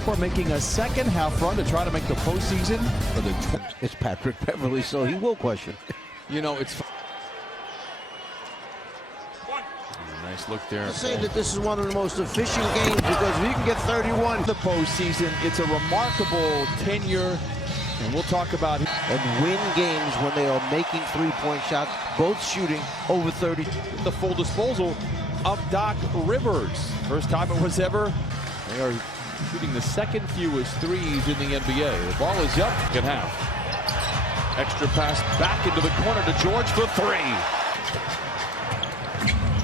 for making a second half run to try to make the postseason for the. It's Patrick Beverly, so he will question. You know, it's. Nice look there. I'm saying that this is one of the most efficient games because if you can get 31 the postseason, it's a remarkable tenure, and we'll talk about it. And win games when they are making three-point shots, both shooting over 30. The full disposal of Doc Rivers. First time it was ever. They are shooting the second fewest threes in the NBA. The ball is up. Second half. Extra pass back into the corner to George for three.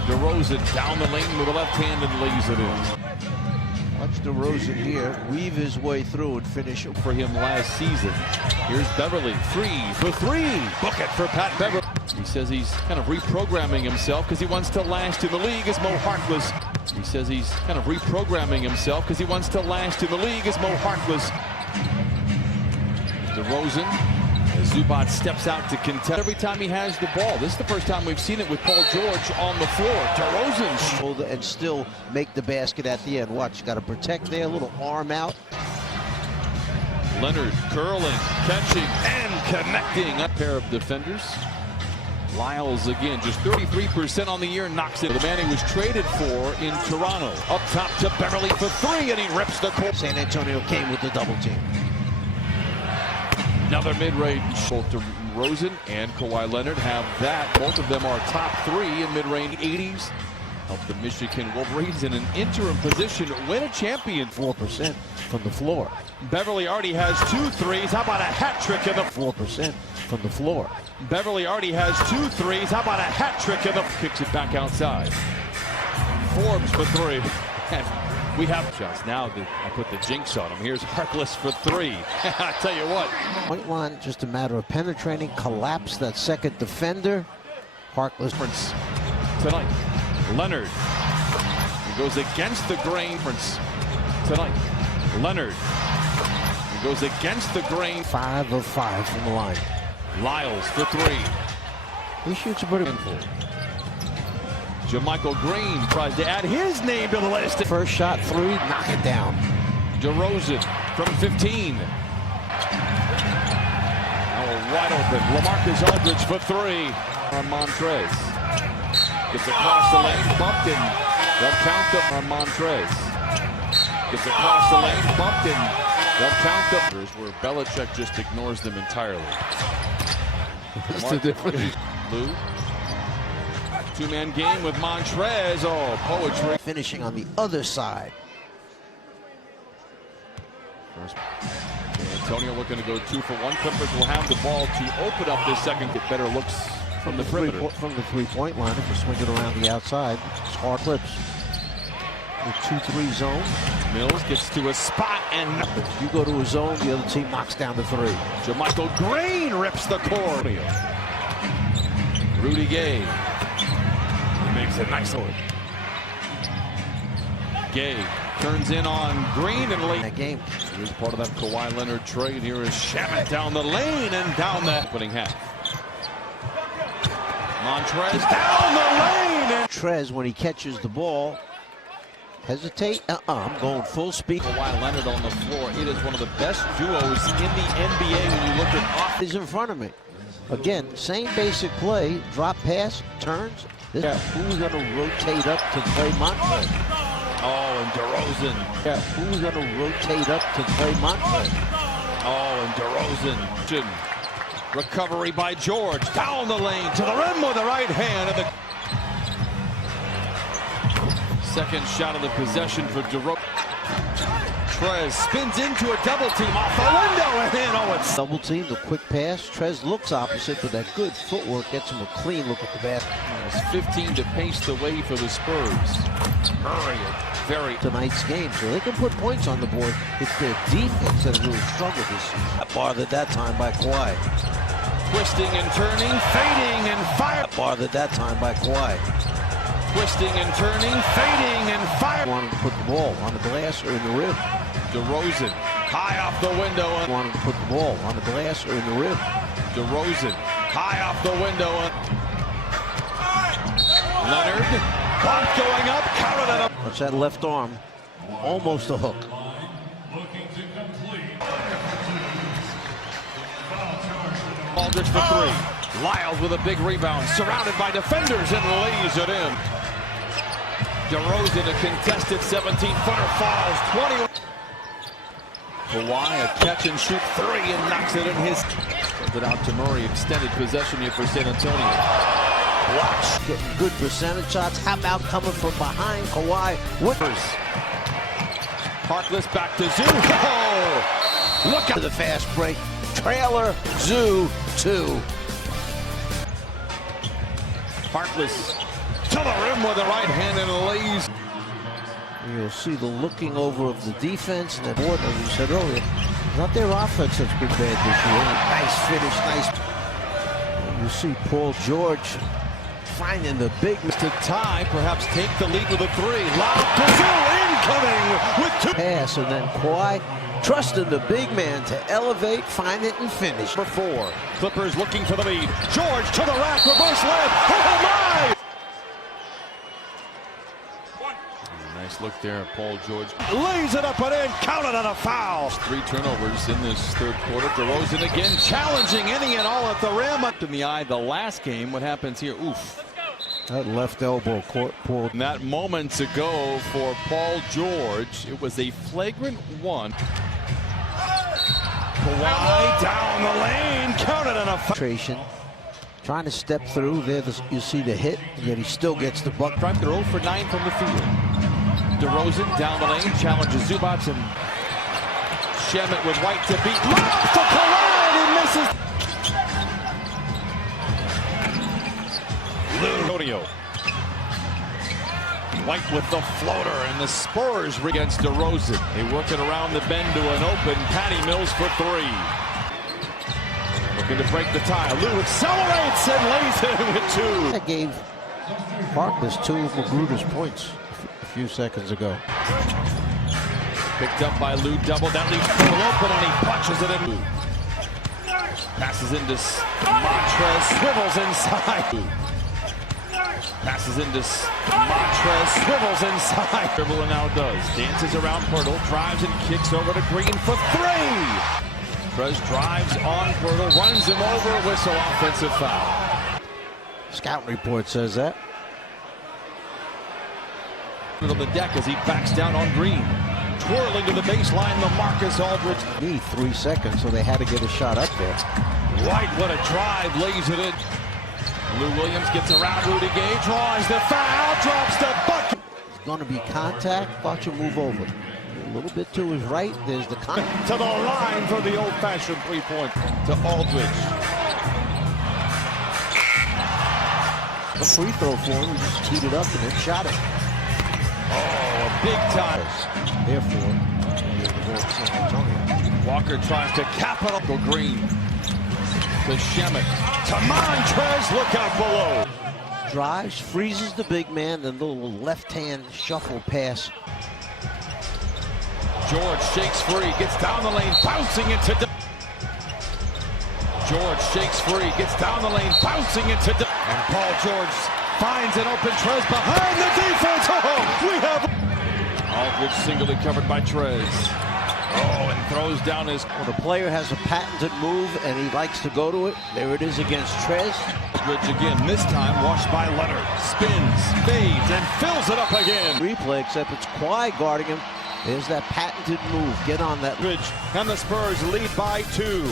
DeRozan down the lane with the left hand and lays it in. Watch DeRozan here weave his way through and finish for him last season. Here's Beverly, free for three. Book it for Pat Beverly. He says he's kind of reprogramming himself because he wants to last in the league as Mo Harkless. He says he's kind of reprogramming himself because he wants to last in the league as Mo Harkless. DeRozan. Zubac steps out to contest every time he has the ball. This is the first time we've seen it with Paul George on the floor. DeRozan and still make the basket at the end. Watch, got to protect there, a little arm out. Leonard curling, catching, and connecting. A pair of defenders. Lyles again, just 33% on the year, knocks it. The man he was traded for in Toronto. Up top to Beverly for three, and he rips the court. San Antonio came with the double team. Another mid-range. Both DeRozan and Kawhi Leonard have that. Both of them are top three in mid-range 80s. Help the Michigan Wolverines in an interim position win a champion. 4% from the floor. Beverly already has 2 threes. How about a hat trick in the 4% from the floor. Beverly already has 2 threes. How about a hat trick in the kicks it back outside. Forbes for three. And we have shots now that I put the jinx on him. Here's Harkless for three. I tell you what. Point line, just a matter of penetrating, collapse that second defender. Harkless. Tonight, Leonard. He goes against the grain. Tonight, Leonard. He goes against the grain. 5 of 5 from the line. Lyles for three. He shoots a pretty full. JaMychal Green tries to add his name to the list. First shot, three, knock it down. DeRozan from 15. Now wide open. LaMarcus Aldridge for three. On Montrez. Gets across the lane, bumped in. They'll count up on Montrez. Gets across the lane, bumped in. They'll count up. Where Belichick just ignores them entirely. What's the difference? Lou. Two-man game with Montrez. Oh, poetry. Finishing on the other side. Antonio looking to go 2 for 1. Clippers will have the ball to open up this second. Get better looks from the perimeter. From the three-point line, if you swing it around the outside, it's hard clips. The 2-3 zone. Mills gets to a spot and if you go to a zone, the other team knocks down the three. JaMychal Green rips the core. Rudy Gay. Makes a nice one. Gay turns in on Green and late. That game. Here's part of that Kawhi Leonard trade. Here is Shamet down the lane and down the opening half. Montrez down the lane. And Montrez, when he catches the ball, hesitate. I'm going full speed. Kawhi Leonard on the floor. It is one of the best duos in the NBA when you look at. He's in front of me. Again, same basic play. Drop pass, turns. Who's going to rotate up to play Montrez? Oh, and DeRozan. Who's going to rotate up to play Montrez? Oh, and DeRozan. Recovery by George. Down the lane to the rim with the right hand. And the second shot of the possession for DeRozan. Trez spins into a double team off the window and in. Oh, it's double team, the quick pass. Trez looks opposite, but that good footwork gets him a clean look at the basket. It's 15 to pace the way for the Spurs. Murray, very tonight's game, so they can put points on the board. It's their defense that really struggled this season. Bothered that time by Kawhi. Twisting and turning, fading and fire. Bothered that time by Kawhi. Twisting and turning, fading and fire. Wanted to put the ball on the glass or in the rim. DeRozan, high off the window. Wanted to put the ball on the glass or in the rim. DeRozan, high off the window. Leonard, bump going up, counted it up. Watch that left arm, almost a hook. Aldridge for three. Lyles with a big rebound, surrounded by defenders, and lays it in. DeRozan, a contested 17-footer, falls 20. Kawhi, a catch-and-shoot three, and knocks it in his. Sends it out to Murray, extended possession here for San Antonio. Watch. Getting good percentage shots. How about coming from behind Kawhi? Harkless back to Zoo. Oh! Look at the fast break. Trailer, Zoo, 2. Harkless to the rim with the right hand and lays. You'll see the looking over of the defense and then more than we said earlier. Not their offense that's been bad this year. Nice finish, nice. You see Paul George finding the big to tie, perhaps take the lead with a three. Loud to Zoo, incoming with two. Pass, and then Kawhi trusting the big man to elevate, find it, and finish. For four. Clippers looking for the lead. George to the rack, reverse layup. Oh my! Nice look there, Paul George. Lays it up and in, counted on a foul. 3 turnovers in this third quarter. DeRozan again challenging any and all at the rim. Up in the eye the last game. What happens here? Oof. That left elbow pulled. And that moments ago for Paul George, it was a flagrant one. Kawhi down the lane, counted on a foul. Trying to step through. There you see the hit, yet he still gets the buck. They're 0 for 9 from the field. DeRozan down the lane, challenges Zubac and Shemet with White to beat. Lob to Kawhi, and he misses. Antonio. White with the floater, and the Spurs against DeRozan. They work it around the bend to an open Patty Mills for 3. Looking to break the tie. Lou accelerates and lays it in with 2. That gave Harkless 2 of Magruder's points a few seconds ago. Picked up by Lou, double. That leaves Poole open, and he punches it in. Passes into Montrez, swivels inside. Passes into Montrez, swivels inside. Dribbling now does. Dances around Pirtle, drives and kicks over to Green for 3. Trez drives on Pirtle, runs him over, whistle, offensive foul. Scout report says that. On the deck as he backs down on Green. Twirling to the baseline, LaMarcus Aldridge. Need 3 seconds, so they had to get a shot up there. White, what a drive, lays it in. Lou Williams gets around Rudy Gay, draws the foul, drops the bucket. It's going to be contact. Watch him move over. A little bit to his right. There's the contact. To the line for the old-fashioned three-point to Aldridge. The free throw for him. He just teed it up and then shot it. Oh, a big time. Therefore, San Antonio. Walker tries to capital Green. To Shemet. To Montrez, look out below. Drives, freezes the big man, then the little left-hand shuffle pass. George shakes free, gets down the lane, bouncing into. George shakes free, gets down the lane, bouncing into. And Paul George finds an open Trez behind the defense. Oh, we have. Aldridge singly covered by Trez. Oh, and throws down his. When a player has a patented move and he likes to go to it, there it is against Trez. Aldridge again, this time washed by Leonard. Spins, fades, and fills it up again. Replay, except it's Kawhi guarding him. There's that patented move. Get on that. And the Spurs lead by 2.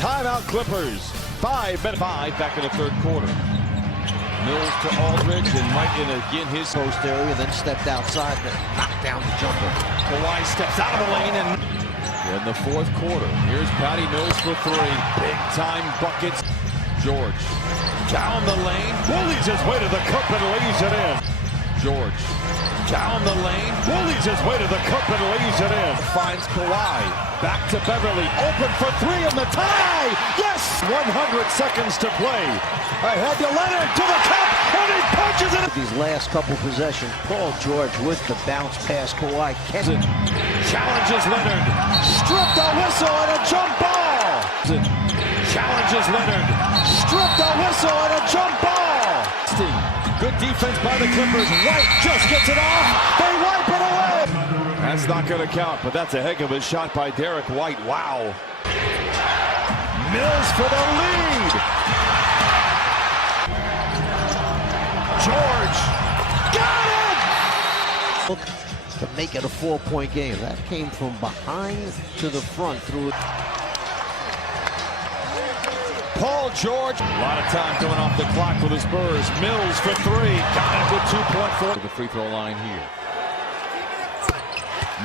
Timeout Clippers. 5 back in the third quarter. Mills to Aldridge, and right in again his post area, then stepped outside and knocked down the jumper. Kawhi steps out of the lane, and in the fourth quarter, here's Patty Mills for 3. Big time buckets. George down the lane, bullies his way to the cup and lays it in. George down the lane, bullies his way to the cup and lays it in. Finds Kawhi, back to Beverly, open for 3 in the tie! Yes! 100 seconds to play. Ahead to Leonard, to the cup, and he punches it! These last couple possessions, Paul George with the bounce pass. Kawhi challenges Leonard, stripped a whistle and a jump ball! Challenges Leonard, stripped a whistle and a jump ball! Good defense by the Clippers. White just gets it off. They wipe it away. That's not going to count, but that's a heck of a shot by Derek White. Wow. Mills for the lead. George got it! To make it a 4-point game. That came from behind to the front through. Paul George. A lot of time coming off the clock for the Spurs. Mills for three. Got it with 2.4. To the free throw line here.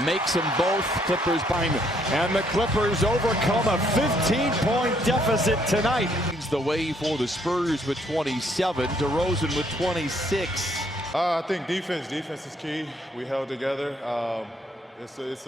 Makes them both. Clippers behind them. And the Clippers overcome a 15-point deficit tonight. Leads the way for the Spurs with 27. DeRozan with 26. I think defense is key. We held together. It's